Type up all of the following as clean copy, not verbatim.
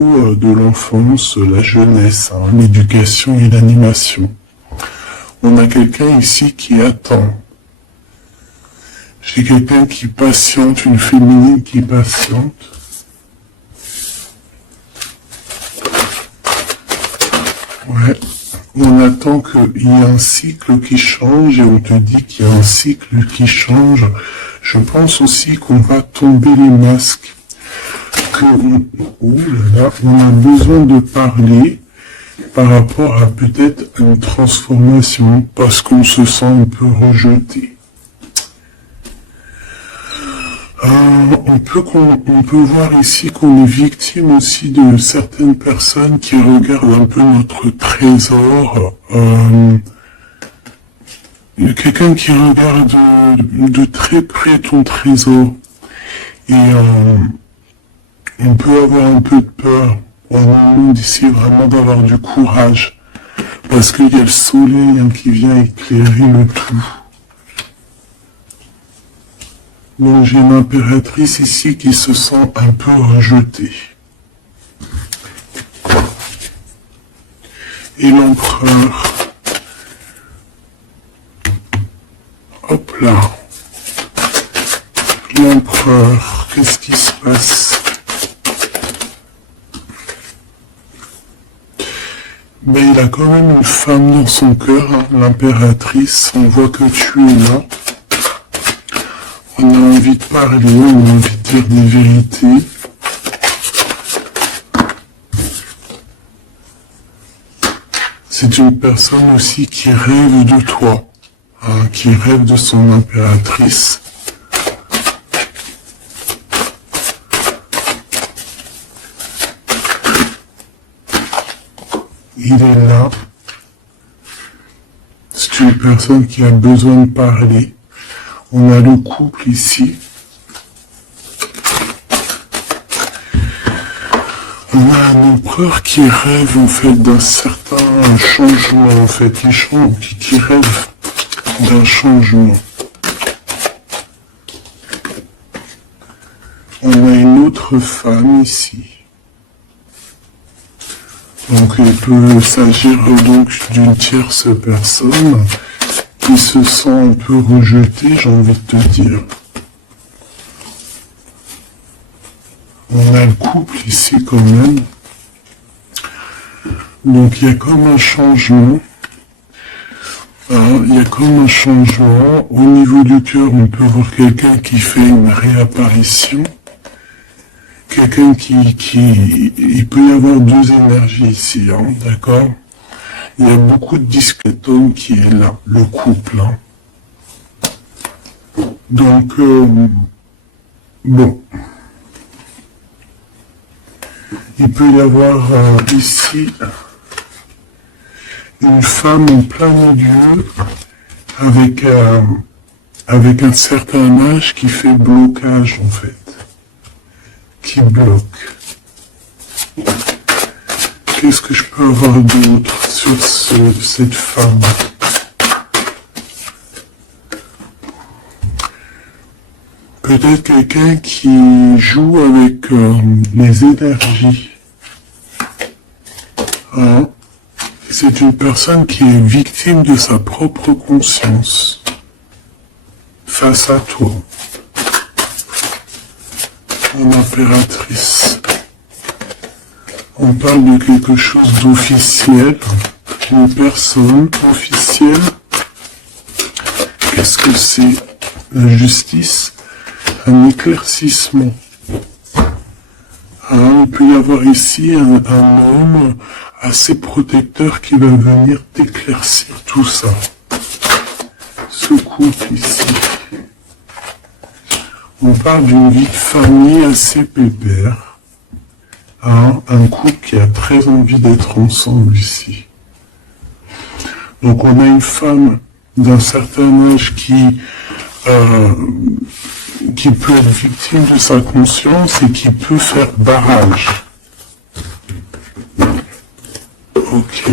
de l'enfance, la jeunesse, hein, l'éducation et l'animation. On a quelqu'un ici qui attend. J'ai quelqu'un qui patiente, une féminine qui patiente. Ouais. On attend qu'il y ait un cycle qui change et on te dit qu'il y a un cycle qui change. Je pense aussi qu'on va tomber les masques. On a besoin de parler par rapport à peut-être une transformation parce qu'on se sent un peu rejeté. On peut voir ici qu'on est victime aussi de certaines personnes qui regardent un peu notre trésor. Il y a quelqu'un qui regarde de très près ton trésor. Et on peut avoir un peu de peur. On nous demande ici vraiment d'avoir du courage. Parce qu'il y a le soleil qui vient éclairer le tout. Donc j'ai une impératrice ici qui se sent un peu rejetée. Et l'empereur. Hop là. L'empereur, qu'est-ce qui se passe? Mais il a quand même une femme dans son cœur, hein, l'impératrice. On voit que tu es là. On a envie de parler, on a envie de dire des vérités. C'est une personne aussi qui rêve de toi, hein, qui rêve de son impératrice. Il est là. C'est une personne qui a besoin de parler. On a le couple ici. On a un empereur qui rêve en fait d'un certain changement en fait, qui rêve d'un changement. On a une autre femme ici. Donc il peut s'agir donc d'une tierce personne qui se sent un peu rejetée, j'ai envie de te dire. On a le couple ici quand même. Donc il y a comme un changement. Il y a comme un changement. Au niveau du cœur, on peut voir quelqu'un qui fait une réapparition. Quelqu'un il peut y avoir deux énergies ici, hein, d'accord? Il y a beaucoup de discrétome qui est là, le couple. Hein. Donc, bon. Il peut y avoir ici une femme en plein milieu avec un certain âge qui fait blocage en fait. Qui bloque. Qu'est-ce que je peux avoir d'autre sur cette femme? Peut-être quelqu'un qui joue avec les énergies. Hein? C'est une personne qui est victime de sa propre conscience face à toi. Une impératrice. On parle de quelque chose d'officiel, une personne officielle. Qu'est-ce que c'est? La justice, un éclaircissement. Il peut y avoir ici un homme assez protecteur qui va venir t'éclaircir tout ça. Ce couple ici. On parle d'une vie de famille assez pépère. Un couple qui a très envie d'être ensemble ici. Donc on a une femme d'un certain âge qui peut être victime de sa conscience et qui peut faire barrage. Ok.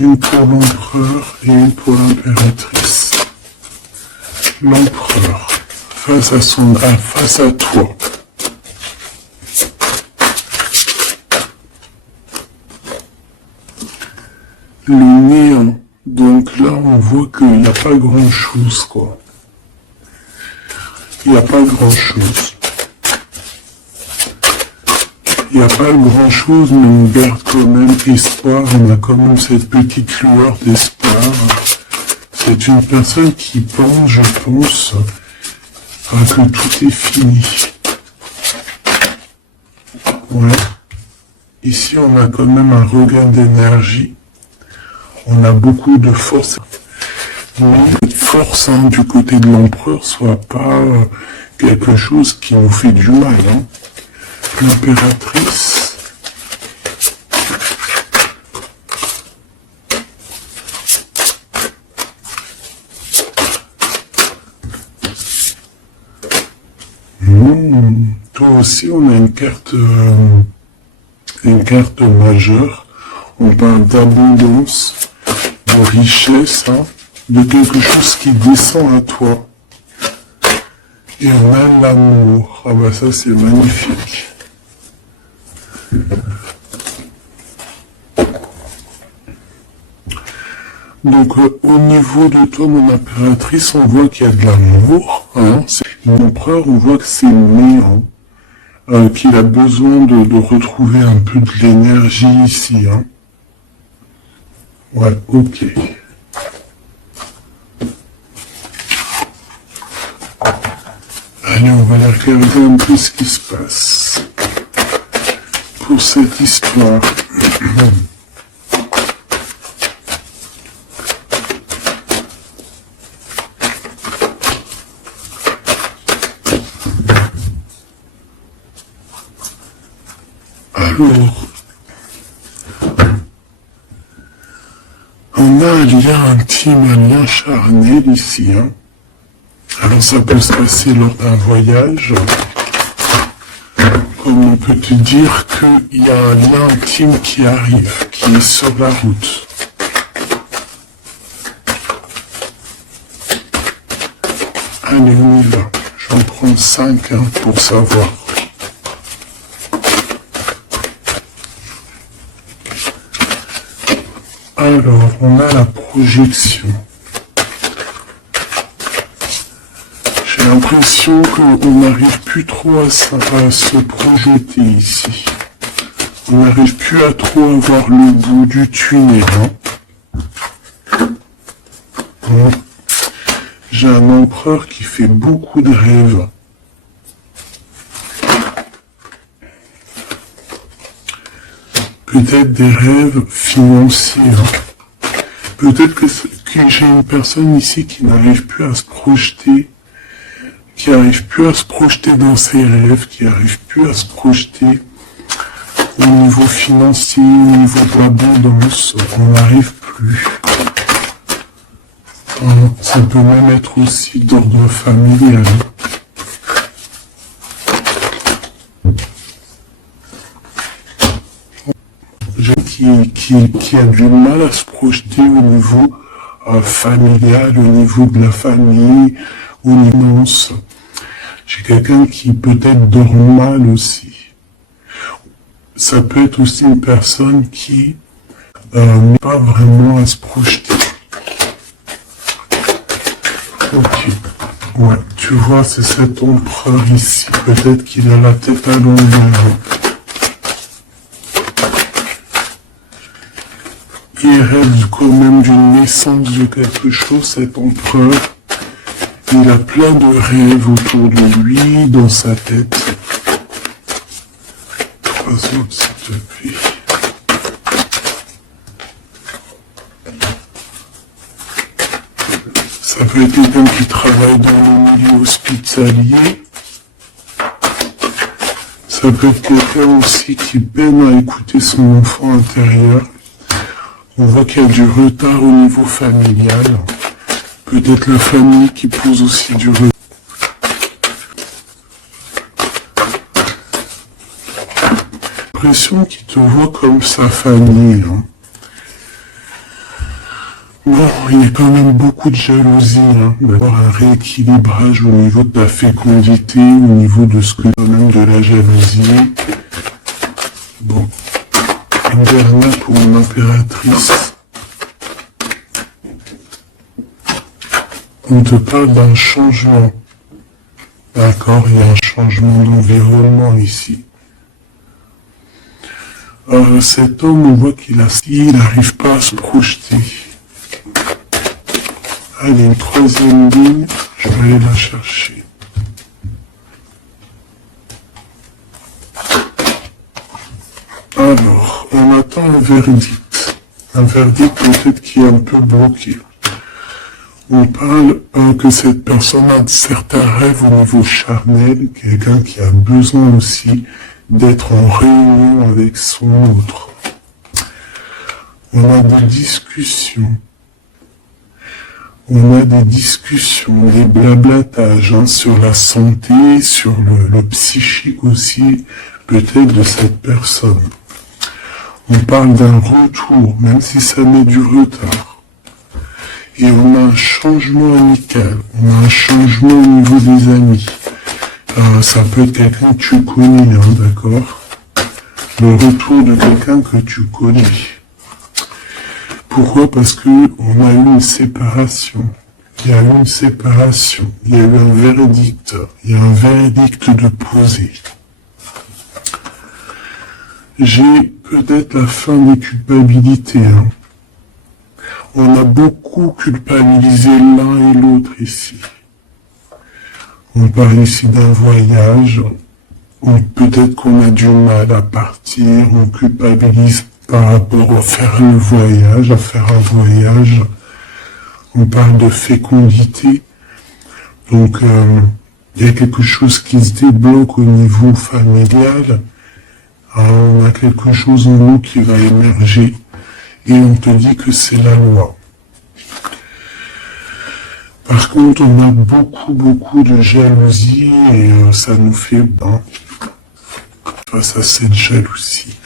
une pour l'empereur et une pour l'impératrice. L'empereur, face à toi. Le néant. Donc là, on voit qu'il n'y a pas grand-chose, quoi. Il n'y a pas grand-chose. Il n'y a pas grand-chose, mais on garde quand même espoir. On a quand même cette petite lueur d'espoir. C'est une personne qui pense, je pense, que tout est fini. Ouais. Ici, on a quand même un regain d'énergie. On a beaucoup de force. Mais cette force du côté de l'empereur soit pas quelque chose qui nous fait du mal. L'impératrice. Toi aussi, on a une carte majeure. On parle d'abondance, de richesse, de quelque chose qui descend à toi. Et on a l'amour. Ah bah ça c'est magnifique. Donc au niveau de toi, mon impératrice, on voit qu'il y a de l'amour. L'empereur, on voit que c'est néant. Qu'il a besoin de retrouver un peu de l'énergie ici. Ouais, ok. Allez, on va aller regarder un peu ce qui se passe pour cette histoire. Alors, on a un lien intime, un lien charnel ici. Alors ça peut se passer lors d'un voyage. Comme on peut te dire qu'il y a un lien intime qui arrive, qui est sur la route. Allez, on y va. J'en prends 5 pour savoir. Alors, on a la projection. J'ai l'impression qu'on n'arrive plus trop à se projeter ici. On n'arrive plus à trop avoir le bout du tunnel. J'ai un empereur qui fait beaucoup de rêves. Peut-être des rêves financiers. Peut-être que j'ai une personne ici qui n'arrive plus à se projeter, qui n'arrive plus à se projeter dans ses rêves, qui n'arrive plus à se projeter au niveau financier, au niveau de l'abondance. On n'arrive plus. Ça peut même être aussi d'ordre familial. Qui a du mal à se projeter au niveau familial, au niveau de la famille, au niveau de... J'ai quelqu'un qui peut-être dort mal aussi. Ça peut être aussi une personne qui n'est pas vraiment à se projeter. Ok. Ouais, tu vois, c'est cet empereur ici. Peut-être qu'il a la tête à l'envers. Il rêve quand même d'une naissance de quelque chose, cet empereur. Il a plein de rêves autour de lui, dans sa tête. 3 autres, s'il te plaît. Ça peut être quelqu'un qui travaille dans le milieu hospitalier. Ça peut être quelqu'un aussi qui peine à écouter son enfant intérieur. On voit qu'il y a du retard au niveau familial. Peut-être la famille qui pose aussi du retard. J'ai l'impression qu'il te voit comme sa famille. Bon, il y a quand même beaucoup de jalousie, hein, d'avoir un rééquilibrage au niveau de la fécondité, au niveau de ce que quand même de la jalousie. Bon, une dernière pour une impératrice. On te parle d'un changement. D'accord, il y a un changement d'environnement ici. Cet homme, on voit qu'il n'arrive pas à se projeter. Allez, une troisième ligne, je vais aller la chercher. Alors, on attend un verdict. Un verdict peut-être qui est un peu bloqué. On parle que cette personne a certains rêves au niveau charnel, quelqu'un qui a besoin aussi d'être en réunion avec son autre. On a des discussions. On a des discussions, des blablatages hein, sur la santé, sur le psychique aussi, peut-être de cette personne. On parle d'un retour, même si ça met du retard. Et on a un changement amical, on a un changement au niveau des amis. Ça peut être quelqu'un que tu connais, hein, d'accord? Le retour de quelqu'un que tu connais. Pourquoi? Parce que on a eu une séparation. Il y a eu une séparation. Il y a eu un verdict. Il y a un verdict de poser. J'ai peut-être la fin des culpabilités. Hein. On a beaucoup culpabilisé l'un et l'autre ici. On parle ici d'un voyage. Peut-être qu'on a du mal à partir. On culpabilise par rapport à faire le voyage, à faire un voyage. On parle de fécondité. Donc, il y a quelque chose qui se débloque au niveau familial. On a quelque chose en nous qui va émerger. Et on te dit que c'est la loi. Par contre, on a beaucoup de jalousie et ça nous fait bien face à cette jalousie.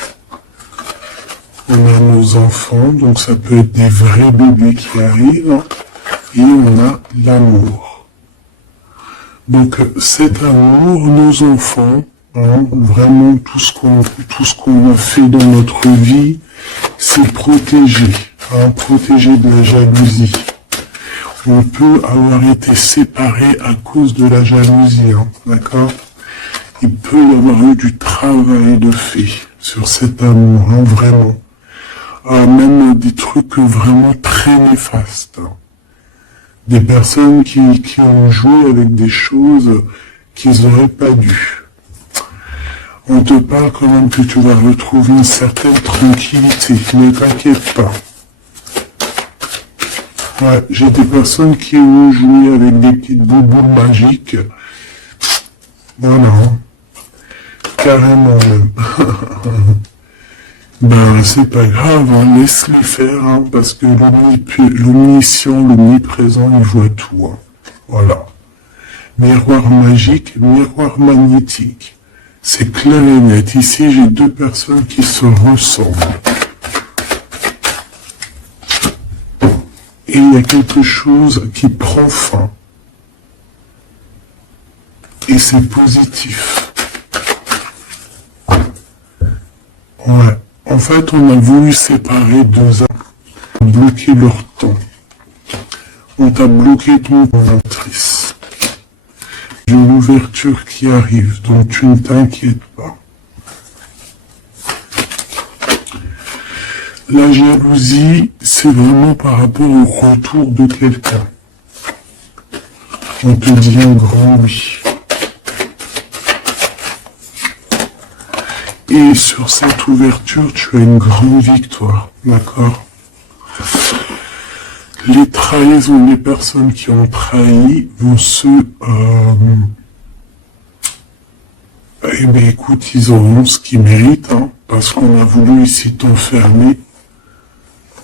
On a nos enfants, donc ça peut être des vrais bébés qui arrivent, et on a l'amour. Donc cet amour, nos enfants, hein, vraiment tout ce qu'on a fait dans notre vie, c'est protéger, hein, protéger de la jalousie. On peut avoir été séparés à cause de la jalousie, hein, d'accord? Il peut y avoir eu du travail de fait sur cet amour, hein, vraiment. Même des trucs vraiment très néfastes. Hein. Des personnes qui ont joué avec des choses qu'ils n'auraient pas dû. On te parle quand même que tu vas retrouver une certaine tranquillité, ne t'inquiète pas. Ouais, j'ai des personnes qui ont joué avec des petites bouboules magiques. Voilà. Carrément même. Ben, c'est pas grave, hein, laisse-les faire, hein, parce que l'omniscient, l'omniprésent, il voit tout. Hein. Voilà. Miroir magique, miroir magnétique. C'est clair et net. Ici, j'ai deux personnes qui se ressemblent. Et il y a quelque chose qui prend fin. Et c'est positif. Ouais. En fait, on a voulu séparer deux âmes, bloquer leur temps. On t'a bloqué ton actrice. J'ai une ouverture qui arrive, donc tu ne t'inquiètes pas. La jalousie, c'est vraiment par rapport au retour de quelqu'un. On te dit un grand oui. Et sur cette ouverture, tu as une grande victoire, d'accord? Les trahisons, les personnes qui ont trahi vont eh bien écoute, ils auront ce qu'ils méritent, hein, parce qu'on a voulu ici t'enfermer.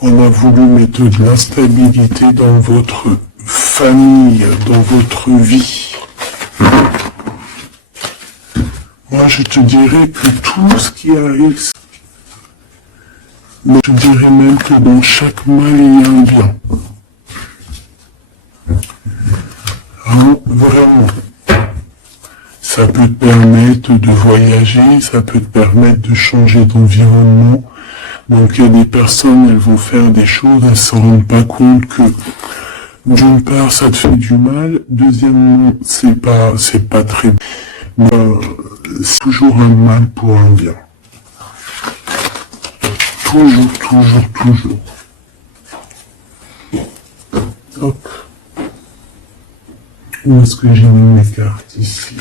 On a voulu mettre de l'instabilité dans votre famille, dans votre vie. Moi, je te dirais que tout ce qui arrive, Mais je dirais même que dans chaque mal, il y a un bien. Hein, vraiment. Ça peut te permettre de voyager, ça peut te permettre de changer d'environnement. Donc il y a des personnes, elles vont faire des choses, elles ne se rendent pas compte que d'une part, ça te fait du mal. Deuxièmement, c'est pas très bien. C'est toujours un mal pour un bien. Toujours, toujours, toujours. Hop. Où est-ce que j'ai mis mes cartes ici?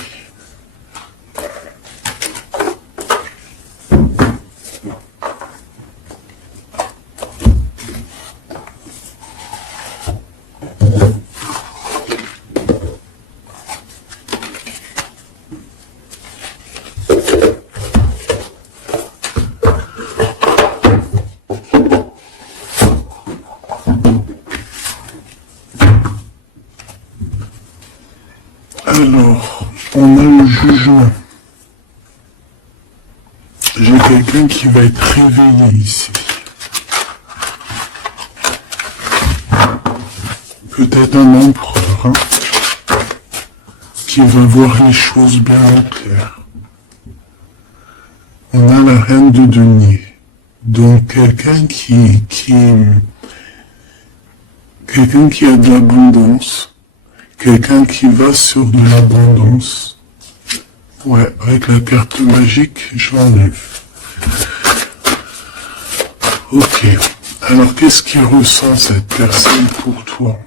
Alors, on a le jugement. J'ai quelqu'un qui va être réveillé ici. Peut-être un empereur, hein, qui va voir les choses bien en clair. On a la reine de denier. Donc quelqu'un quelqu'un qui a de l'abondance. Quelqu'un qui va sur de l'abondance. Ouais, avec la carte magique, je l'enlève. Ok. Alors, qu'est-ce qu'il ressent cette personne pour toi?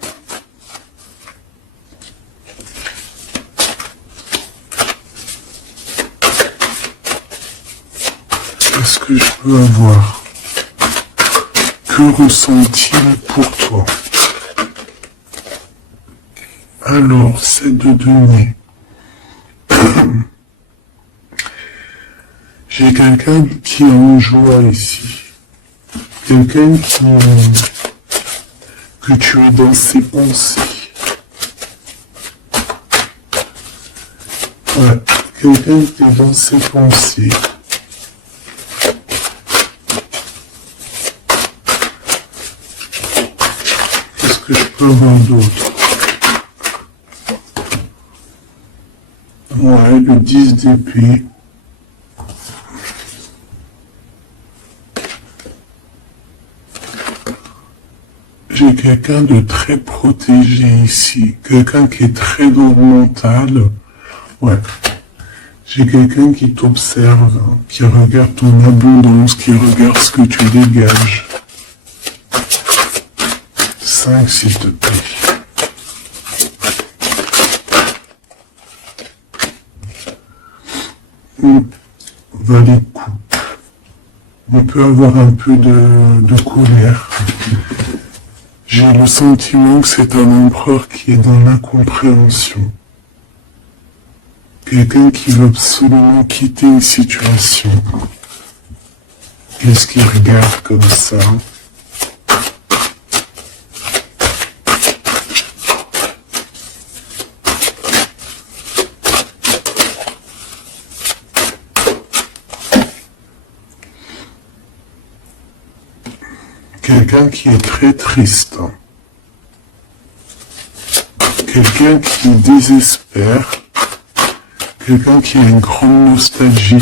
Qu'est-ce que je peux avoir? Que ressent-il pour toi? Alors, c'est de donner. J'ai quelqu'un qui est en joie ici. Quelqu'un que tu es dans ses pensées. Ouais, quelqu'un qui est dans ses pensées. Qu'est-ce que je peux avoir d'autre? Ouais, le 10 d'épée. J'ai quelqu'un de très protégé ici. Quelqu'un qui est très dans le mental. Ouais. J'ai quelqu'un qui t'observe, hein, qui regarde ton abondance, qui regarde ce que tu dégages. 5, s'il te plaît. Valet de coupe. On peut avoir un peu de colère. J'ai le sentiment que c'est un empereur qui est dans l'incompréhension. Quelqu'un qui veut absolument quitter une situation. Qu'est-ce qu'il regarde comme ça? Quelqu'un qui est très triste. Quelqu'un qui désespère. Quelqu'un qui a une grande nostalgie.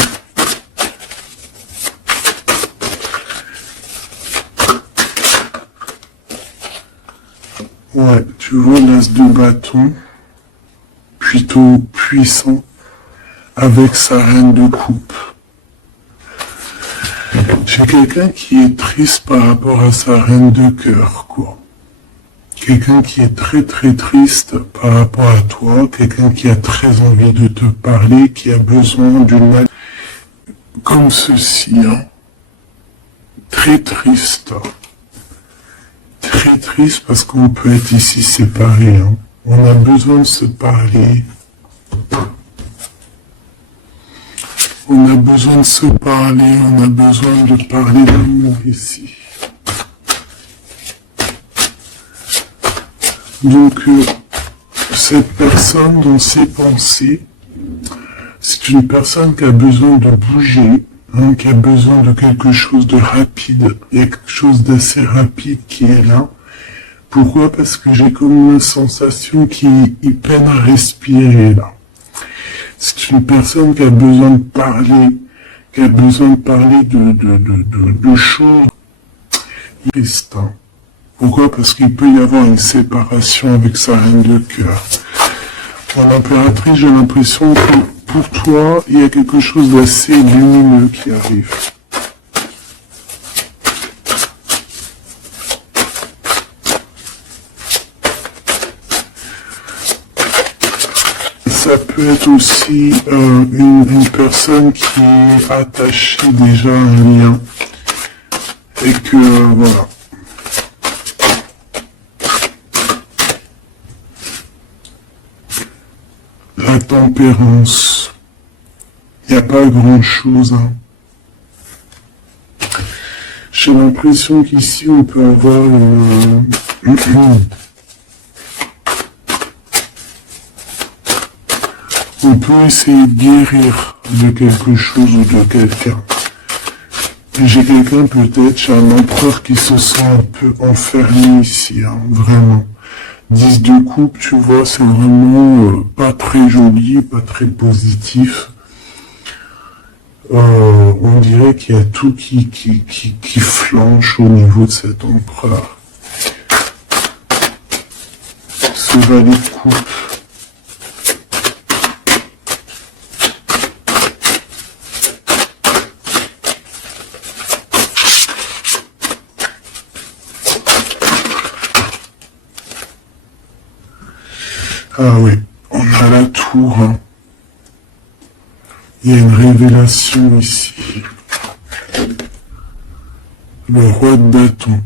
Ouais, tu vois l'as de bâton, plutôt puissant, avec sa reine de coupe. J'ai quelqu'un qui est triste par rapport à sa reine de cœur, quoi. Quelqu'un qui est très très triste par rapport à toi, quelqu'un qui a très envie de te parler, qui a besoin d'une aide comme ceci, hein. Très triste. Très triste parce qu'on peut être ici séparés, hein. On a besoin de se parler. On a besoin de se parler, on a besoin de parler d'amour ici. Donc, cette personne dans ses pensées, c'est une personne qui a besoin de bouger, hein, qui a besoin de quelque chose de rapide. Il y a quelque chose d'assez rapide qui est là. Pourquoi? Parce que j'ai comme une sensation qu'il peine à respirer là. C'est une personne qui a besoin de parler, de choses. Destin. Pourquoi? Parce qu'il peut y avoir une séparation avec sa reine de cœur. En impératrice, j'ai l'impression que pour toi, il y a quelque chose d'assez lumineux qui arrive. Ça peut être aussi une personne qui est attachée déjà à un lien. Et que, voilà. La tempérance. Il n'y a pas grand-chose. Hein. J'ai l'impression qu'ici, on peut avoir on peut essayer de guérir de quelque chose ou de quelqu'un. J'ai quelqu'un peut-être, j'ai un empereur qui se sent un peu enfermé ici, hein, vraiment. 10 de coupe, tu vois, c'est vraiment pas très joli, pas très positif. On dirait qu'il y a tout qui flanche au niveau de cet empereur. Ce valet de coupe. Ah oui, on a la tour. Hein. Il y a une révélation ici. Le roi de bâton.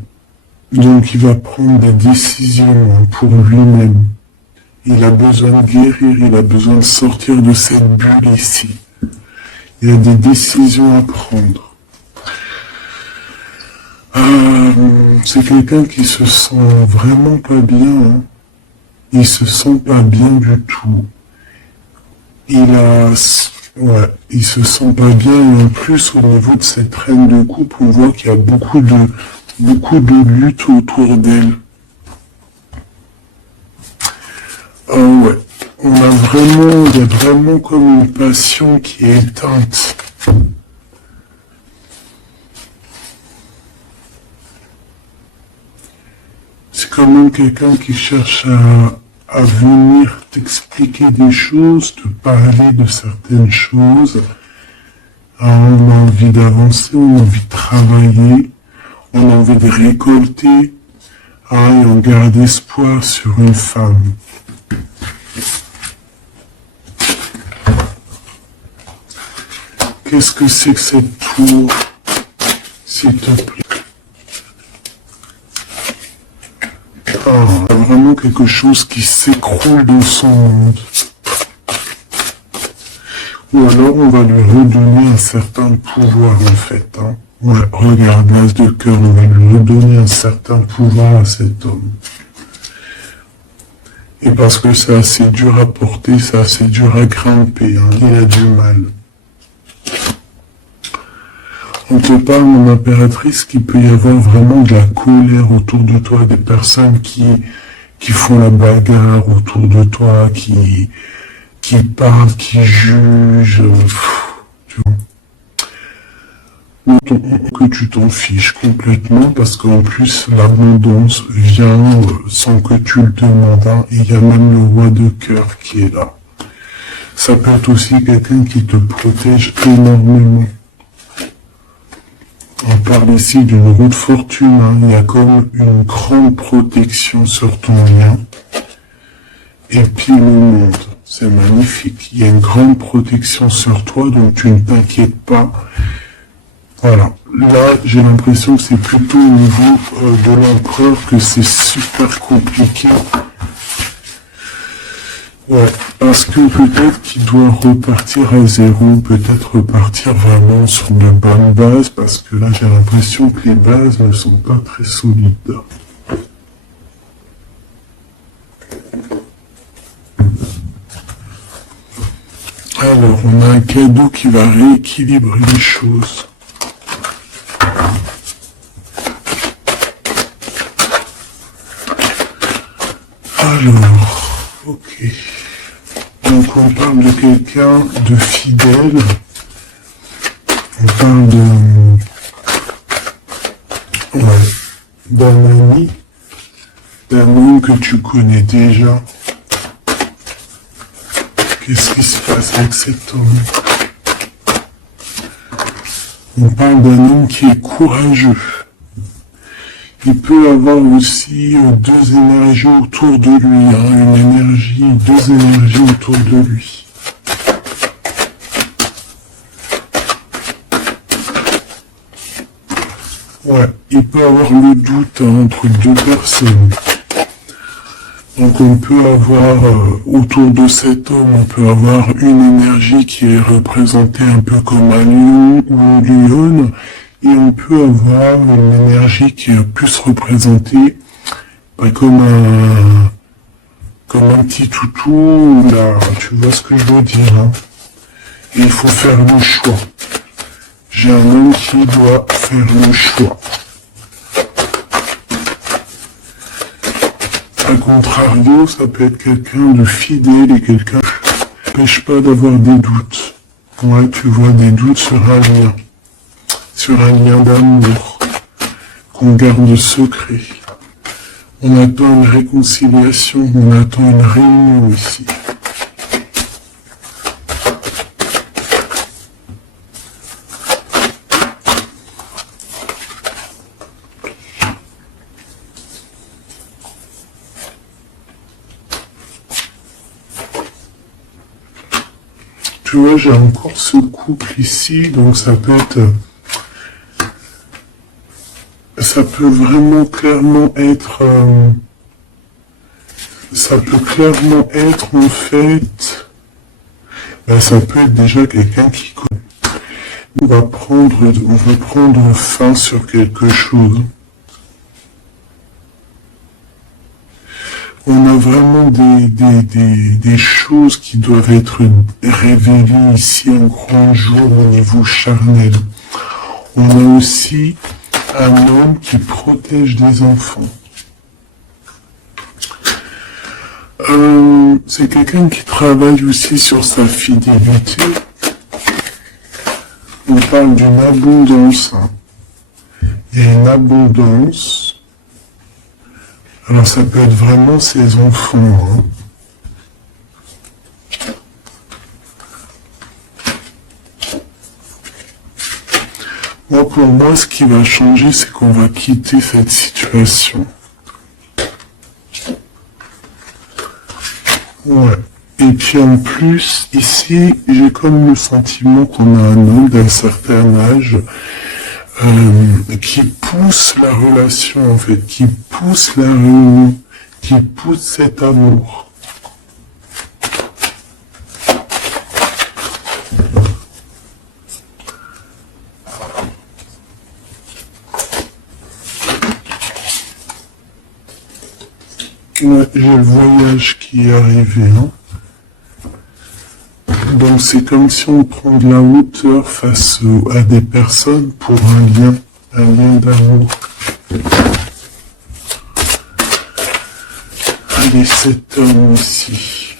Donc il va prendre des décisions hein, pour lui-même. Il a besoin de guérir, il a besoin de sortir de cette bulle ici. Il y a des décisions à prendre. C'est quelqu'un qui se sent vraiment pas bien. Hein. Il se sent pas bien du tout. Il se sent pas bien et en plus au niveau de cette reine de coupe, on voit qu'il y a beaucoup de lutte autour d'elle. Ouais, il y a vraiment comme une passion qui est éteinte. C'est quand même quelqu'un qui cherche à venir t'expliquer des choses, te parler de certaines choses. On a envie d'avancer, on a envie de travailler, on a envie de récolter, et on garde espoir sur une femme. Qu'est-ce que c'est que cette tour, s'il te plaît? Il y a vraiment quelque chose qui s'écroule dans son monde. Ou alors on va lui redonner un certain pouvoir en fait. Hein. Ouais, regarde, l'as de cœur, on va lui redonner un certain pouvoir à cet homme. Et parce que c'est assez dur à porter, c'est assez dur à grimper, hein. Il a du mal. On te parle, mon impératrice, qu'il peut y avoir vraiment de la colère autour de toi, des personnes qui font la bagarre autour de toi, qui parlent, qui jugent, tu vois. Que tu t'en fiches complètement parce qu'en plus l'abondance vient sans que tu le demandes, hein, et il y a même le roi de cœur qui est là. Ça peut être aussi quelqu'un qui te protège énormément. On parle ici d'une roue de fortune, hein. Il y a comme une grande protection sur ton lien. Et puis le monde, c'est magnifique. Il y a une grande protection sur toi, donc tu ne t'inquiètes pas. Voilà. Là, j'ai l'impression que c'est plutôt au niveau de l'empereur que c'est super compliqué. Ouais, parce que peut-être qu'il doit repartir à zéro, peut-être repartir vraiment sur de bonnes bases, parce que là j'ai l'impression que les bases ne sont pas très solides. Alors, on a un cadeau qui va rééquilibrer les choses. Alors, ok. Donc on parle de quelqu'un de fidèle. On parle d'un ami, d'un homme que tu connais déjà. Qu'est-ce qui se passe avec cet homme? On parle d'un homme qui est courageux. Il peut avoir aussi deux énergies autour de lui, hein, deux énergies autour de lui. Ouais, il peut avoir le doute hein, entre deux personnes. Donc on peut avoir, autour de cet homme, on peut avoir une énergie qui est représentée un peu comme un lion ou une lionne, et on peut avoir une énergie qui est plus représentée comme un petit toutou, là, tu vois ce que je veux dire, hein. Et il faut faire le choix. J'ai un homme qui doit faire le choix. A contrario, ça peut être quelqu'un de fidèle et quelqu'un qui n'empêche pas d'avoir des doutes. Ouais, tu vois des doutes sur un lien d'amour qu'on garde secret. On attend une réconciliation, on attend une réunion ici. Tu vois, j'ai encore ce couple ici, donc ça peut vraiment clairement être, ça peut clairement être en fait, ça peut être déjà quelqu'un qui connaît. On va prendre fin sur quelque chose. On a vraiment des choses qui doivent être révélées ici un grand jour au niveau charnel. On a aussi un homme qui protège des enfants. C'est quelqu'un qui travaille aussi sur sa fidélité. On parle d'une abondance. Hein. Il y a une abondance. Alors ça peut être vraiment ses enfants. Hein. Moi, pour moi, ce qui va changer, c'est qu'on va quitter cette situation. Ouais. Et puis en plus, ici, j'ai comme le sentiment qu'on a un homme d'un certain âge qui pousse la relation, en fait, qui pousse la réunion, qui pousse cet amour. Ouais, j'ai le voyage qui est arrivé, hein. Donc c'est comme si on prend de la hauteur face à des personnes pour un lien d'amour. Allez, cet homme ici.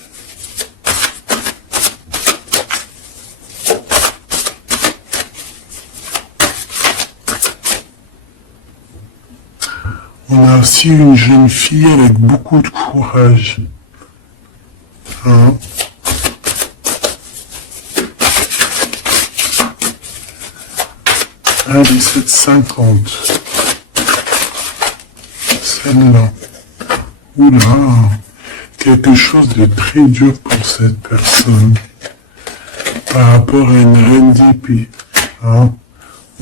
On a aussi une jeune fille avec beaucoup de courage. Hein? Allez, 750. Celle-là. Oula, quelque chose de très dur pour cette personne. Par rapport à une reine d'épée. Hein?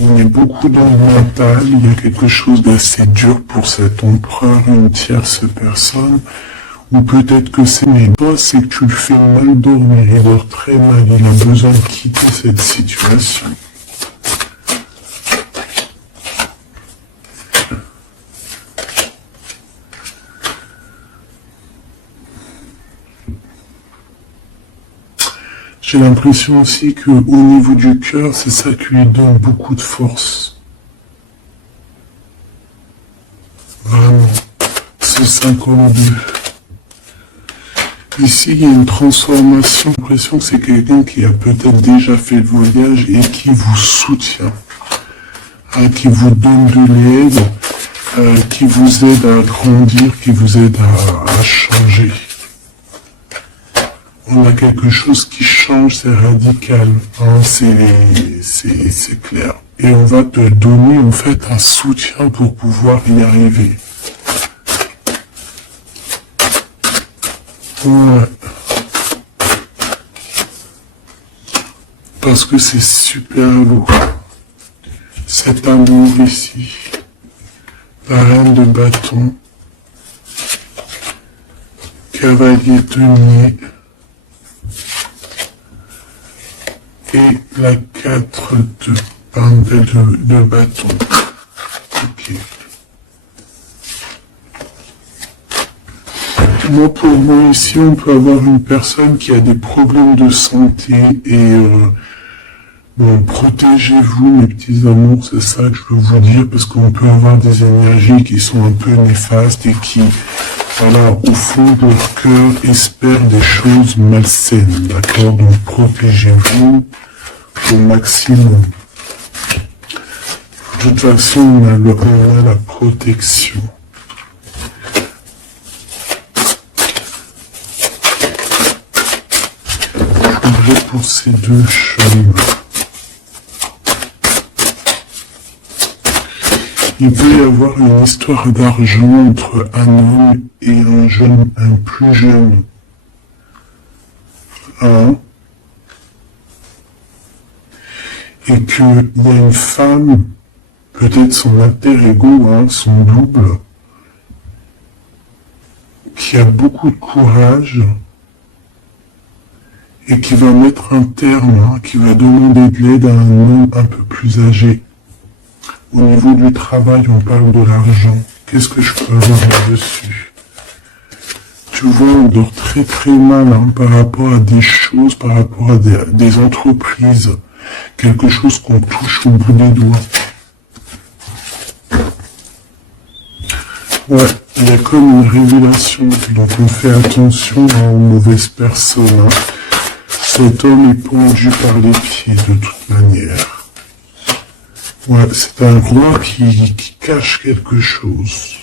On est beaucoup dans le mental, il y a quelque chose d'assez dur pour cet empereur, une tierce personne, ou peut-être que c'est, mais toi, c'est que tu le fais mal dormir, il dort très mal, il a besoin de quitter cette situation. J'ai l'impression aussi que au niveau du cœur, c'est ça qui lui donne beaucoup de force. Vraiment. Ce 52. Ici, il y a une transformation. J'ai l'impression que c'est quelqu'un qui a peut-être déjà fait le voyage et qui vous soutient, qui vous donne de l'aide, qui vous aide à grandir, qui vous aide à changer. On a quelque chose qui change, c'est radical, hein, c'est clair. Et on va te donner en fait un soutien pour pouvoir y arriver. Ouais. Parce que c'est super lourd. Cet amour ici. La reine de bâton. Cavalier denier. Et la 4 de bâton. Ok. Moi, pour moi, ici, on peut avoir une personne qui a des problèmes de santé et bon, protégez-vous, mes petits amours, c'est ça que je veux vous dire, parce qu'on peut avoir des énergies qui sont un peu néfastes et qui, voilà, au fond de leur cœur, espèrent des choses malsaines, d'accord? Donc, protégez-vous au maximum. De toute façon, on a la protection. Pour ces deux chemins. Il peut y avoir une histoire d'argent entre un homme et un plus jeune. Hein? Et qu'il y a une femme, peut-être son alter ego, hein, son double, qui a beaucoup de courage, et qui va mettre un terme, hein, qui va demander de l'aide à un homme un peu plus âgé. Au niveau du travail, on parle de l'argent. Qu'est-ce que je peux avoir là-dessus? Tu vois, on dort très très mal, hein, par rapport à des choses, par rapport à des entreprises. Quelque chose qu'on touche au bout des doigts. Ouais, il y a comme une révélation, donc on fait attention aux mauvaises personnes, hein. Cet homme est pendu par les pieds de toute manière. Ouais, c'est un roi qui cache quelque chose.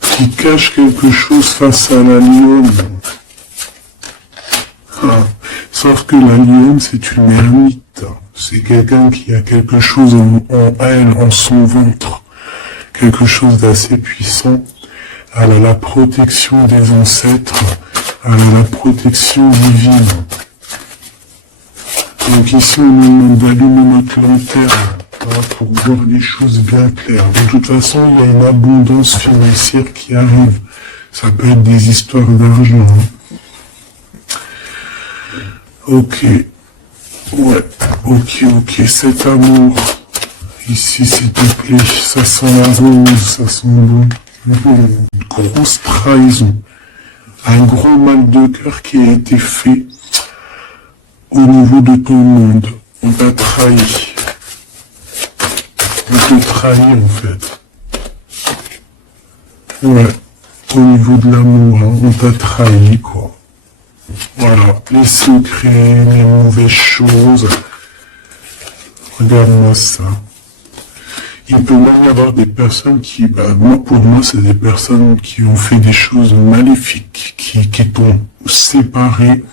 Qui cache quelque chose face à la lionne. Ah, sauf que la lionne, c'est une ermite. C'est quelqu'un qui a quelque chose en elle, en son ventre. Quelque chose d'assez puissant. Elle a la protection des ancêtres. Elle a la protection divine. Donc ici, on nous demande d'allumer notre lanterne, hein, pour voir les choses bien claires. De toute façon, il y a une abondance financière qui arrive. Ça peut être des histoires d'argent. Hein. Ok. Ouais. Ok. Cet amour. Ici, s'il te plaît. Ça sent la rose. Ça sent bon. Une grosse trahison. Un gros mal de cœur qui a été fait au niveau de ton monde. On t'a trahi. On te trahit en fait. Ouais. Au niveau de l'amour, hein, on t'a trahi, quoi. Voilà. Les secrets, les mauvaises choses. Regarde-moi ça. Il peut même y avoir des personnes qui, pour moi, c'est des personnes qui ont fait des choses maléfiques, qui t'ont séparé,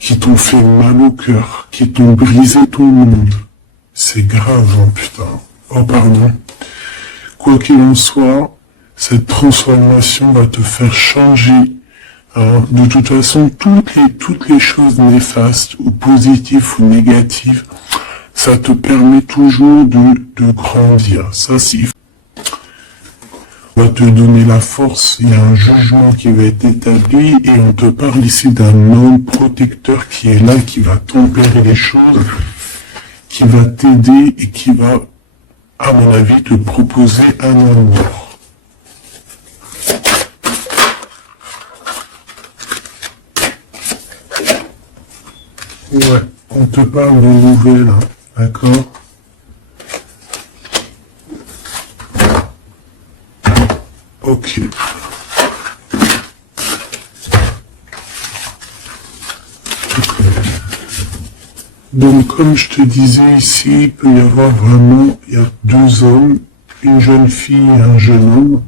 qui t'ont fait mal au cœur, qui t'ont brisé ton monde. C'est grave, hein, putain. Oh, pardon. Quoi qu'il en soit, cette transformation va te faire changer. Hein. De toute façon, toutes les choses néfastes, ou positives ou négatives, ça te permet toujours de grandir. Ça, c'est... On va te donner la force, il y a un jugement qui va être établi et on te parle ici d'un homme protecteur qui est là, qui va tempérer les choses, qui va t'aider et qui va, à mon avis, te proposer un amour. Ouais, on te parle de nouvelles, hein, d'accord? Ok. Donc, comme je te disais ici, il peut y avoir vraiment, il y a deux hommes, une jeune fille et un jeune homme.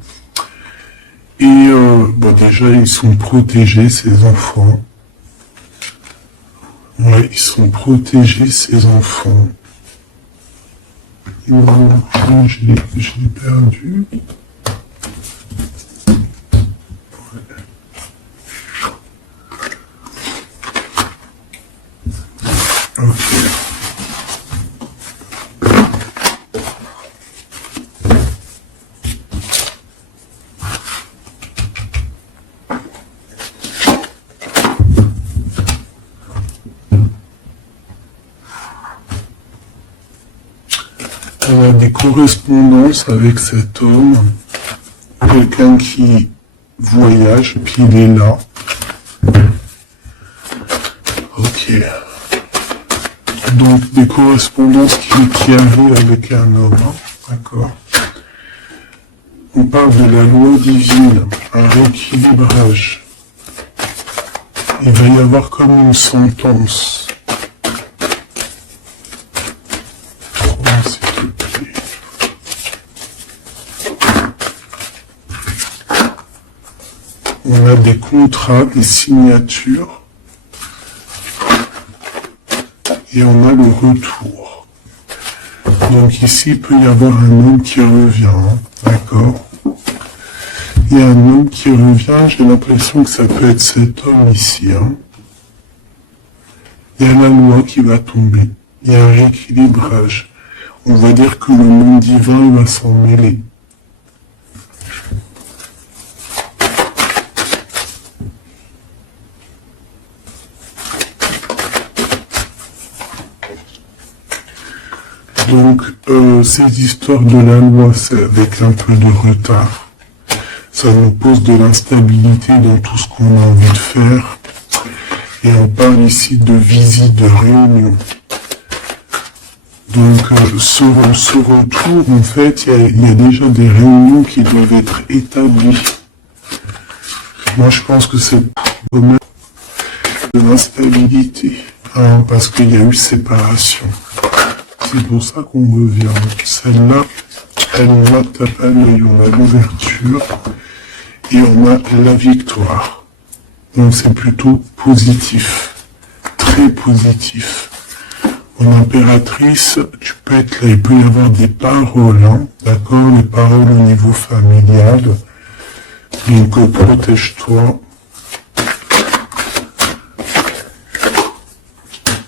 Et bon, déjà, ils sont protégés, ces enfants. Ouais, ils sont protégés, ces enfants. Et je l'ai perdu. Ok. On a des correspondances avec cet homme, quelqu'un qui voyage, puis il est là. Ok. Donc des correspondances qui avaient avec un homme, hein. D'accord. On parle de la loi divine, un rééquilibrage. Il va y avoir comme une sentence. On a des contrats, des signatures, et on a le retour. Donc ici, il peut y avoir un homme qui revient, hein, d'accord? Il y a un homme qui revient, j'ai l'impression que ça peut être cet homme ici. Hein. Il y a la loi qui va tomber, il y a un rééquilibrage. On va dire que le monde divin va s'en mêler. Donc, ces histoires de la loi, c'est avec un peu de retard. Ça nous pose de l'instabilité dans tout ce qu'on a envie de faire. Et on parle ici de visite, de réunion. Donc, ce retour, en fait, il y a déjà des réunions qui doivent être établies. Moi, je pense que c'est de l'instabilité, hein, parce qu'il y a eu séparation. C'est pour ça qu'on revient. Celle-là, elle va taper à l'œil. On a l'ouverture et on a la victoire. Donc c'est plutôt positif. Très positif. En impératrice, tu peux être là. Il peut y avoir des paroles, hein, d'accord? Les paroles au niveau familial. Donc protège-toi.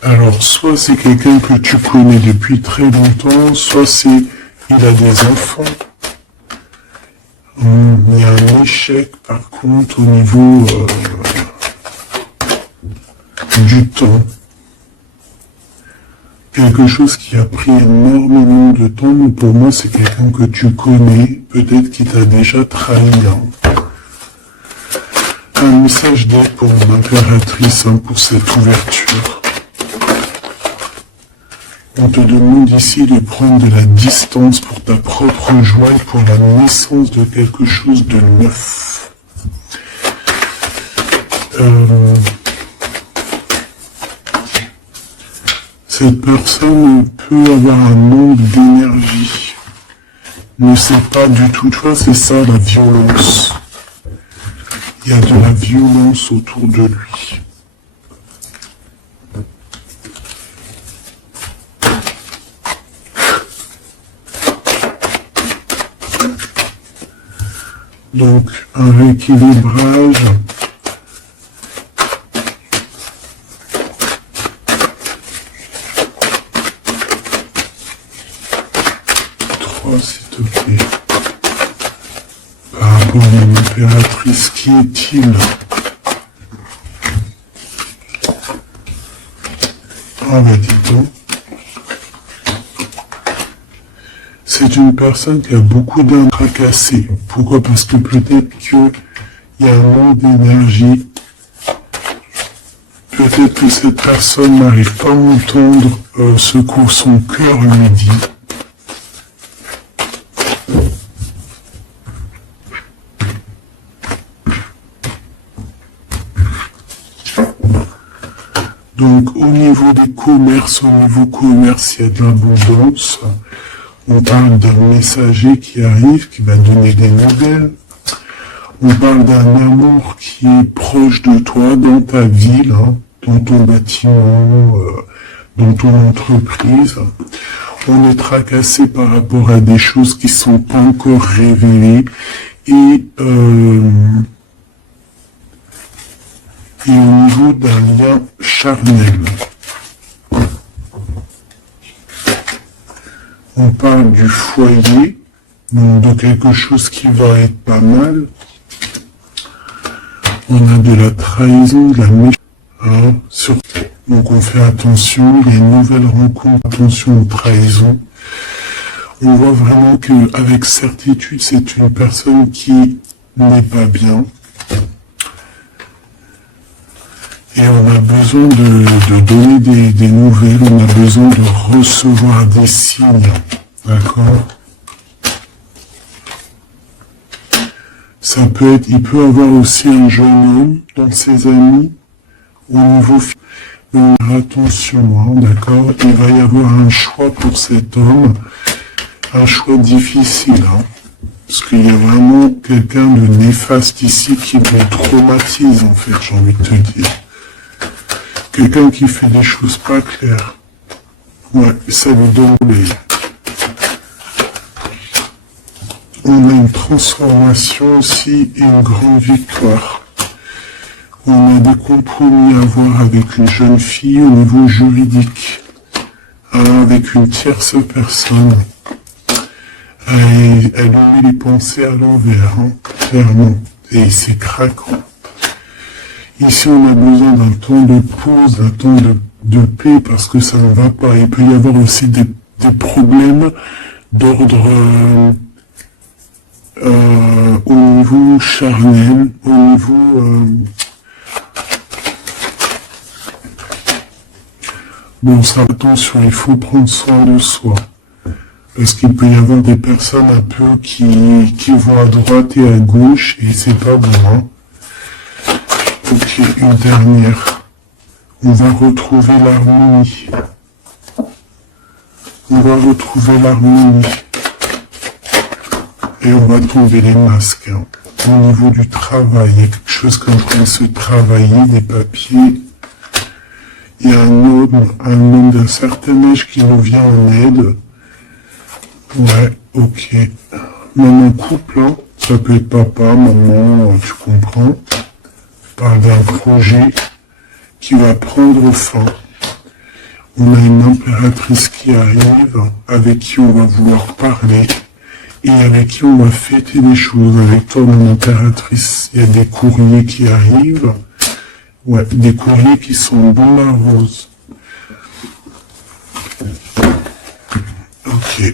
Alors, soit c'est quelqu'un que tu connais depuis très longtemps, soit il a des enfants. Il y a un échec, par contre, au niveau du temps. Quelque chose qui a pris énormément de temps, mais pour moi, c'est quelqu'un que tu connais, peut-être qui t'a déjà trahi. Hein. Un message d'aide pour l'impératrice, hein, pour cette ouverture. On te demande ici de prendre de la distance pour ta propre joie et pour la naissance de quelque chose de neuf. Cette personne peut avoir un manque d'énergie. Ne sait pas du tout. Tu vois, c'est ça la violence. Il y a de la violence autour de lui. Donc, un rééquilibrage. S'il te plaît. Par rapport à l'impératrice, qui est-il? Ah bah dis donc. C'est une personne qui a beaucoup d'un tracassé. Pourquoi? Parce que peut-être qu'il y a un manque d'énergie. peut-être que cette personne n'arrive pas à entendre ce que son cœur lui dit. Donc au niveau des commerces, il y a de l'abondance. On parle d'un messager qui arrive, qui va donner des nouvelles. On parle d'un amour qui est proche de toi, dans ta ville, hein, dans ton bâtiment, dans ton entreprise. On est tracassé par rapport à des choses qui sont pas encore révélées et au niveau d'un lien charnel. On parle du foyer, donc de quelque chose qui va être pas mal. On a de la trahison, de la méchanceté. Hein, donc on fait attention, les nouvelles rencontres, attention aux trahisons. On voit vraiment qu'avec certitude, c'est une personne qui n'est pas bien. Et on a besoin de donner des nouvelles, on a besoin de recevoir des signes, d'accord? Il peut avoir aussi un jeune homme dans ses amis, au niveau attention, hein, d'accord? Il va y avoir un choix pour cet homme, un choix difficile, hein? Parce qu'il y a vraiment quelqu'un de néfaste ici qui me traumatise, en fait, j'ai envie de te dire. Quelqu'un qui fait des choses pas claires. Ouais, ça lui donne les... On a une transformation aussi et une grande victoire. On a des compromis à avoir avec une jeune fille au niveau juridique. Hein, avec une tierce personne. Et elle met les pensées à l'envers, hein, clairement. Et c'est craquant. Ici, on a besoin d'un temps de pause, d'un temps de paix, parce que ça ne va pas. Il peut y avoir aussi des problèmes d'ordre au niveau charnel, au niveau... Bon, ça, attention, il faut prendre soin de soi. Parce qu'il peut y avoir des personnes un peu qui vont à droite et à gauche, et c'est pas bon, hein. Ok, une dernière. On va retrouver l'harmonie. On va retrouver l'harmonie. Et on va trouver les masques. Hein. Au niveau du travail, il y a quelque chose qui est en train de se travailler, des papiers. Il y a un homme d'un certain âge qui nous vient en aide. Ouais, ok. Maman couple, hein. Ça peut être papa, maman, tu comprends. Parle d'un projet qui va prendre fin. On a une impératrice qui arrive, avec qui on va vouloir parler, et avec qui on va fêter des choses. Avec toi, mon impératrice, il y a des courriers qui arrivent. Ouais, des courriers qui sont bons la rose. Ok.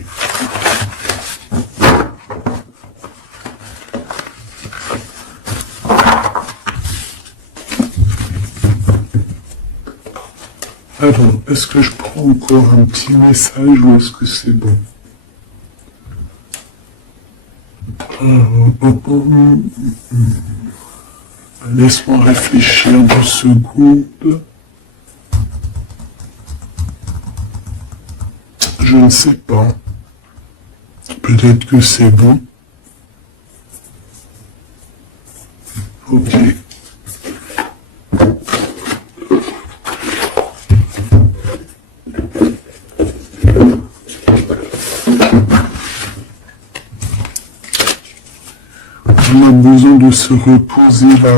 Alors, est-ce que je prends encore un petit message ou est-ce que c'est bon? Laisse-moi réfléchir 2 secondes. Je ne sais pas. Peut-être que c'est bon. Ok. On a besoin de se reposer là.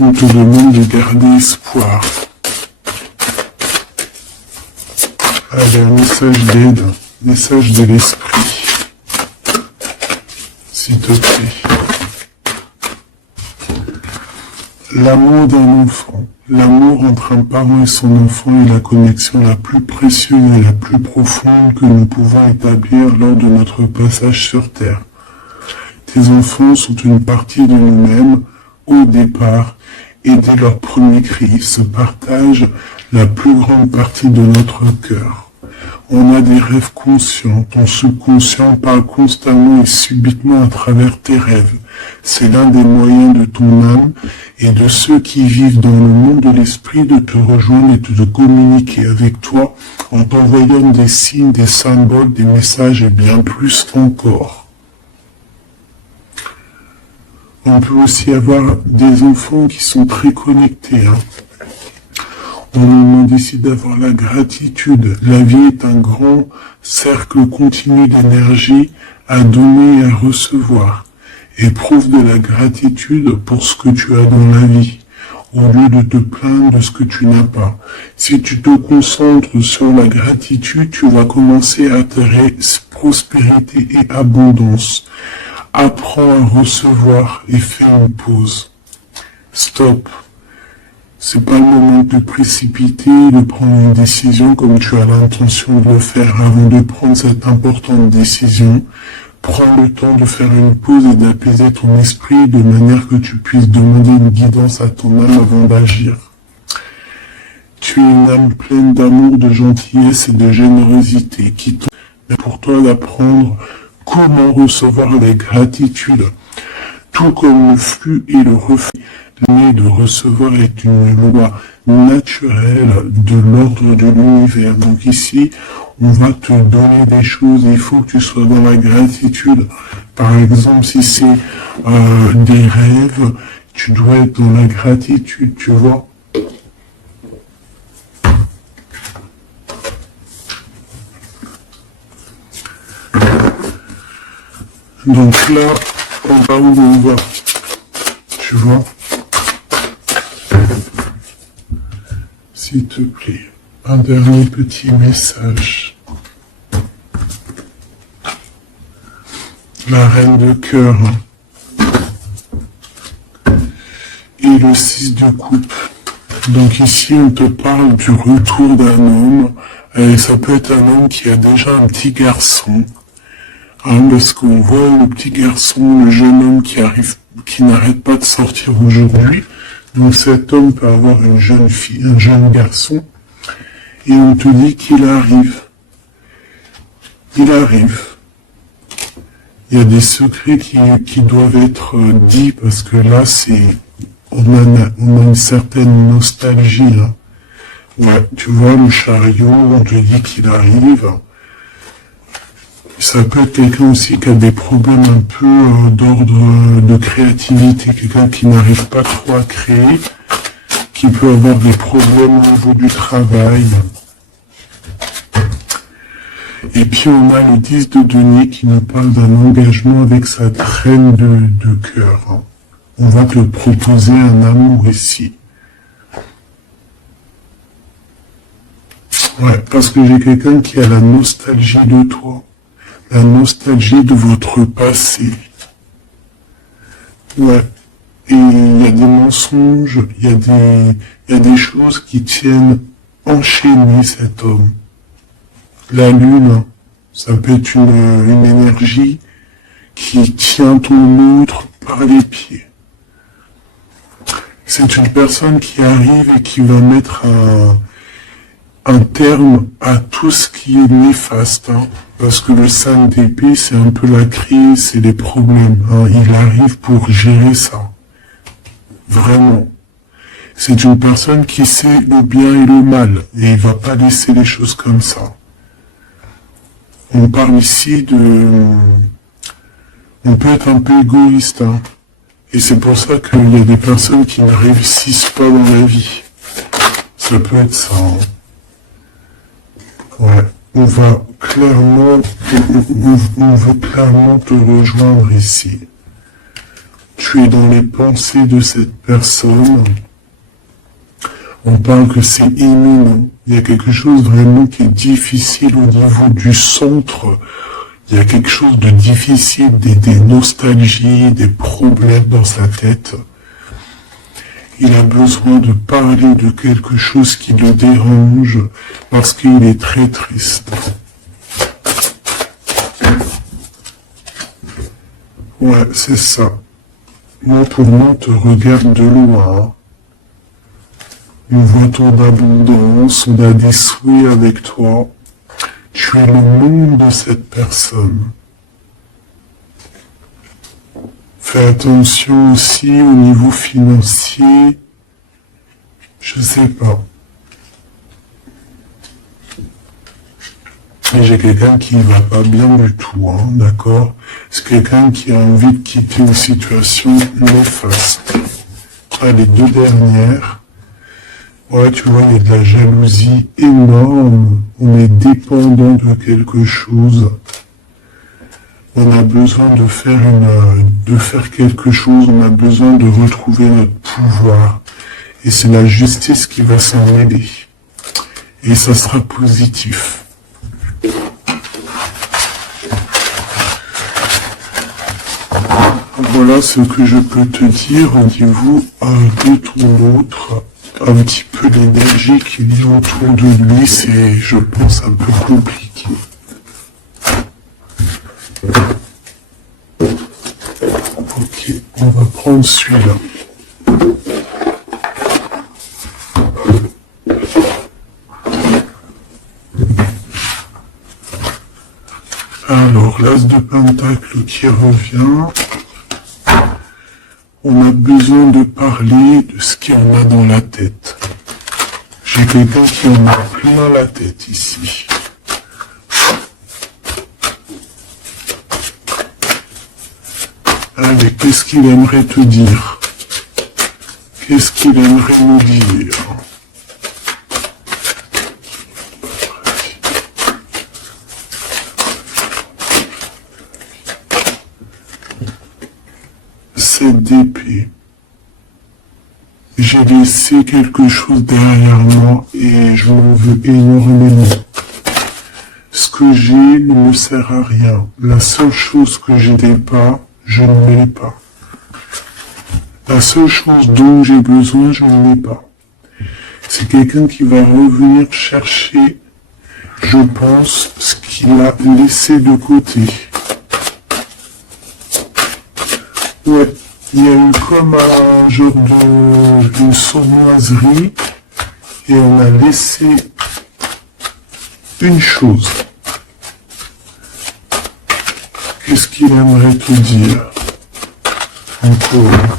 On te demande de garder espoir. Allez, un message d'aide, message de l'esprit. S'il te plaît. L'amour d'un enfant. L'amour entre un parent et son enfant est la connexion la plus précieuse et la plus profonde que nous pouvons établir lors de notre passage sur Terre. Tes enfants sont une partie de nous-mêmes, au départ et dès leur premier cri. Ils se partagent la plus grande partie de notre cœur. On a des rêves conscients. Ton subconscient parle constamment et subitement à travers tes rêves. C'est l'un des moyens de ton âme et de ceux qui vivent dans le monde de l'esprit de te rejoindre et de communiquer avec toi en t'envoyant des signes, des symboles, des messages et bien plus encore. On peut aussi avoir des enfants qui sont très connectés. On nous demande ici d'avoir la gratitude. La vie est un grand cercle continu d'énergie à donner et à recevoir. Éprouve de la gratitude pour ce que tu as dans la vie, au lieu de te plaindre de ce que tu n'as pas. Si tu te concentres sur la gratitude, tu vas commencer à attirer prospérité et abondance. Apprends à recevoir et fais une pause. Stop. C'est pas le moment de te précipiter, de prendre une décision comme tu as l'intention de le faire. Avant de prendre cette importante décision, prends le temps de faire une pause et d'apaiser ton esprit de manière que tu puisses demander une guidance à ton âme avant d'agir. Tu es une âme pleine d'amour, de gentillesse et de générosité qui te permet pour toi d'apprendre comment recevoir les gratitudes, tout comme le flux et le reflux. Mais de recevoir est une loi naturelle de l'ordre de l'univers. Donc ici, on va te donner des choses, il faut que tu sois dans la gratitude. Par exemple, si c'est des rêves, tu dois être dans la gratitude, tu vois. Donc là, on va où on va, tu vois. S'il te plaît, un dernier petit message. La reine de cœur et le 6 de coupe. Donc ici, on te parle du retour d'un homme. Et ça peut être un homme qui a déjà un petit garçon. Parce qu'on voit le petit garçon, le jeune homme qui n'arrête pas de sortir aujourd'hui. Donc cet homme peut avoir une jeune fille, un jeune garçon, et on te dit qu'il arrive. Il arrive. Il y a des secrets qui doivent être dits, parce que là, on a une certaine nostalgie. Ouais, tu vois, le chariot, on te dit qu'il arrive. Ça peut être quelqu'un aussi qui a des problèmes un peu d'ordre de créativité, quelqu'un qui n'arrive pas trop à créer, qui peut avoir des problèmes au niveau du travail. Et puis on a le 10 de denier qui nous parle d'un engagement avec sa reine de cœur. On va te proposer un amour ici. Ouais, parce que j'ai quelqu'un qui a la nostalgie de toi. La nostalgie de votre passé. Ouais. Et il y a des mensonges, il y a des choses qui tiennent enchaîner cet homme. La lune, ça peut être une énergie qui tient ton autre par les pieds. C'est une personne qui arrive et qui va mettre un terme à tout ce qui est néfaste, parce que le 5 d'épée, c'est un peu la crise, c'est les problèmes. Il arrive pour gérer ça. Vraiment. C'est une personne qui sait le bien et le mal, et il va pas laisser les choses comme ça. On parle ici on peut être un peu égoïste, et c'est pour ça qu'il y a des personnes qui ne réussissent pas dans la vie. Ça peut être ça. Ouais, on veut clairement te rejoindre ici. Tu es dans les pensées de cette personne. On parle que c'est imminent. Il y a quelque chose vraiment qui est difficile au niveau du centre. Il y a quelque chose de difficile, des nostalgies, des problèmes dans sa tête. Il a besoin de parler de quelque chose qui le dérange parce qu'il est très triste. Ouais, c'est ça. moi pour moi, on te regarde de loin. On voit ton abondance, on a des souhaits avec toi. Tu es le monde de cette personne. Fais attention aussi au niveau financier. Je sais pas. Mais j'ai quelqu'un qui va pas bien du tout, hein, d'accord? C'est quelqu'un qui a envie de quitter une situation néfaste. Ah, les deux dernières. Ouais, tu vois, il y a de la jalousie énorme. On est dépendant de quelque chose. On a besoin de faire quelque chose. On a besoin de retrouver notre pouvoir. Et c'est la justice qui va s'en mêler. Et ça sera positif. Voilà ce que je peux te dire au niveau de ton autre. Un petit peu l'énergie qu'il y a autour de lui, c'est, je pense, un peu compliqué. Ok, on va prendre celui-là. Alors, l'as de pentacle qui revient. On a besoin de parler de ce qu'il y en a dans la tête. J'ai quelqu'un qui en a plein la tête ici. Allez, qu'est-ce qu'il aimerait te dire? Qu'est-ce qu'il aimerait nous dire? Cette d'épée. J'ai laissé quelque chose derrière moi et je m'en veux énormément. Ce que j'ai ne me sert à rien. La seule chose que je n'ai pas, je ne l'ai pas. La seule chose dont j'ai besoin, je ne l'ai pas. C'est quelqu'un qui va revenir chercher, je pense, ce qu'il a laissé de côté. Ouais, il y a eu comme un genre de sournoiserie et on a laissé une chose. Qu'est-ce qu'il aimerait te dire? Encore.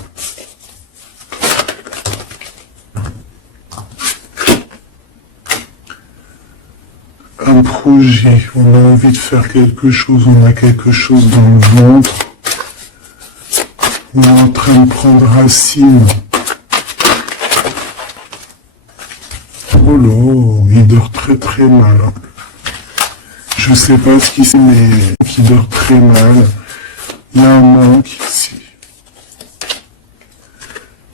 Un projet, on a envie de faire quelque chose, on a quelque chose dans le ventre. On est en train de prendre racine. Oh là, il dort très très mal. Je sais pas ce qu'il c'est, mais il dort très mal. Il y a un manque ici.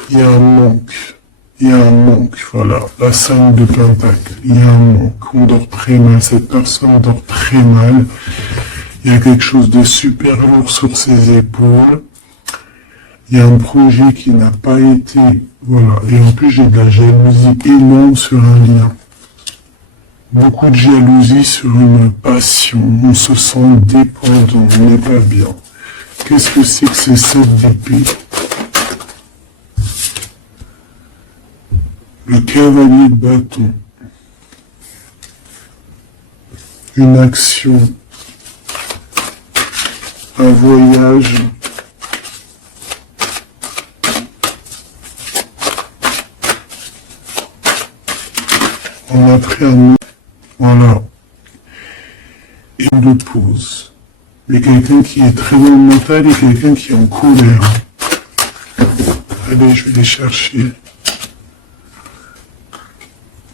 Il y a un manque. Il y a un manque, voilà. La 5 de pentacle. Il y a un manque. On dort très mal. Cette personne dort très mal. Il y a quelque chose de super lourd sur ses épaules. Il y a un projet qui n'a pas été, voilà. Et en plus, j'ai de la jalousie énorme sur un lien. Beaucoup de jalousie sur une passion. On se sent dépendant. On n'est pas bien. Qu'est-ce que c'est que ces 7 d'épée? Le cavalier de bâton. Une action. Un voyage. On a pris un... Voilà. Et de pause. Mais quelqu'un qui est très dans le mental et quelqu'un qui est en colère. Allez, je vais les chercher.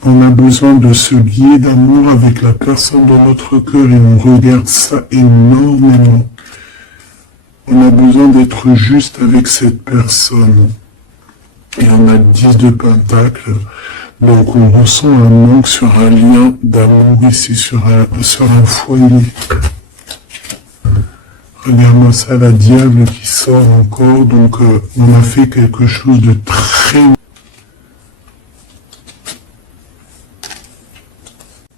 On a besoin de se lier d'amour avec la personne de notre cœur et on regarde ça énormément. On a besoin d'être juste avec cette personne. Et on a 10 de pentacle. Donc on ressent un manque sur un lien d'amour ici, sur un foyer. Regarde-moi ça, la diable qui sort encore. Donc on a fait quelque chose de très...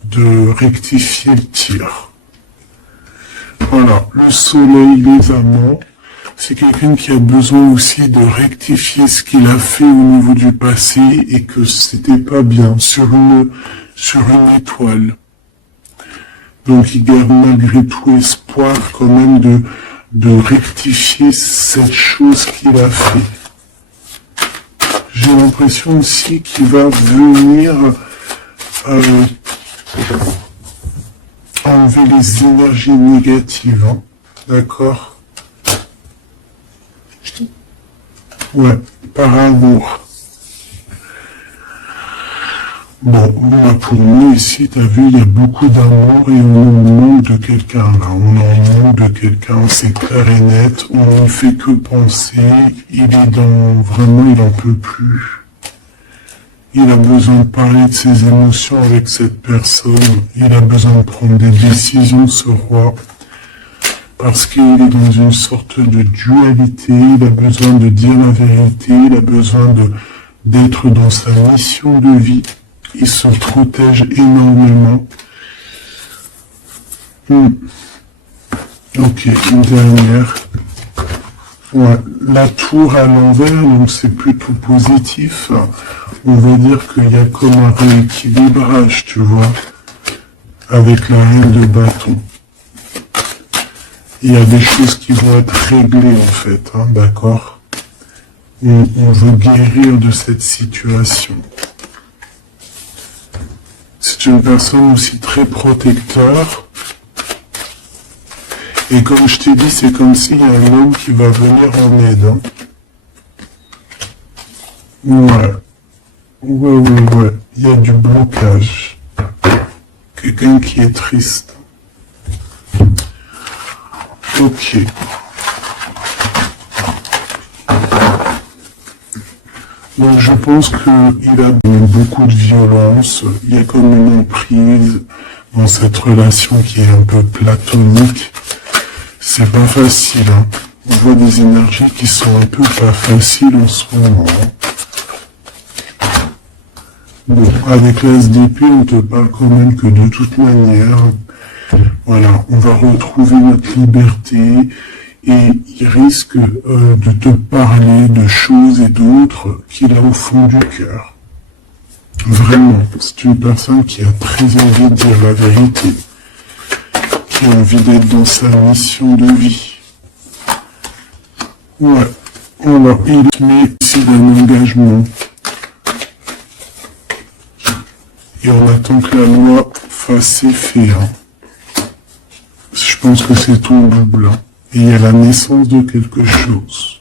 de rectifier le tir. Voilà, le soleil, les amants. C'est quelqu'un qui a besoin aussi de rectifier ce qu'il a fait au niveau du passé et que c'était pas bien sur une étoile. Donc il garde malgré tout espoir quand même de rectifier cette chose qu'il a fait. J'ai l'impression aussi qu'il va venir enlever les énergies négatives, hein. D'accord? Ouais, par amour. Bon, pour nous ici, t'as vu, il y a beaucoup d'amour et on est en manque de quelqu'un là. On est en manque de quelqu'un, c'est clair et net. On ne fait que penser. Il est vraiment, il en peut plus. Il a besoin de parler de ses émotions avec cette personne. Il a besoin de prendre des décisions, ce roi. Parce qu'il est dans une sorte de dualité. Il a besoin de dire la vérité. Il a besoin d'être dans sa mission de vie. Il se protège énormément. Ok, une dernière. Ouais, la tour à l'envers, donc c'est plutôt positif. On va dire qu'il y a comme un rééquilibrage, tu vois, avec la reine de bâton. Il y a des choses qui vont être réglées en fait, hein, d'accord? On veut guérir de cette situation. C'est une personne aussi très protecteur. Et comme je t'ai dit, c'est comme s'il y a un homme qui va venir en aide. Hein. Ouais. Il y a du blocage. Quelqu'un qui est triste. Ok. Donc je pense qu'il a beaucoup de violence, il y a comme une emprise dans cette relation qui est un peu platonique. C'est pas facile, hein. On voit des énergies qui sont un peu pas faciles en ce moment. Bon, avec l'As d'épée, on te parle quand même que de toute manière, voilà, on va retrouver notre liberté. Et il risque de te parler de choses et d'autres qu'il a au fond du cœur. Vraiment, c'est une personne qui a très envie de dire la vérité, qui a envie d'être dans sa mission de vie. Ouais, alors il met ici d'un engagement. Et on attend que la loi fasse effet. Hein. Je pense que c'est ton double. Hein. Et il y a la naissance de quelque chose.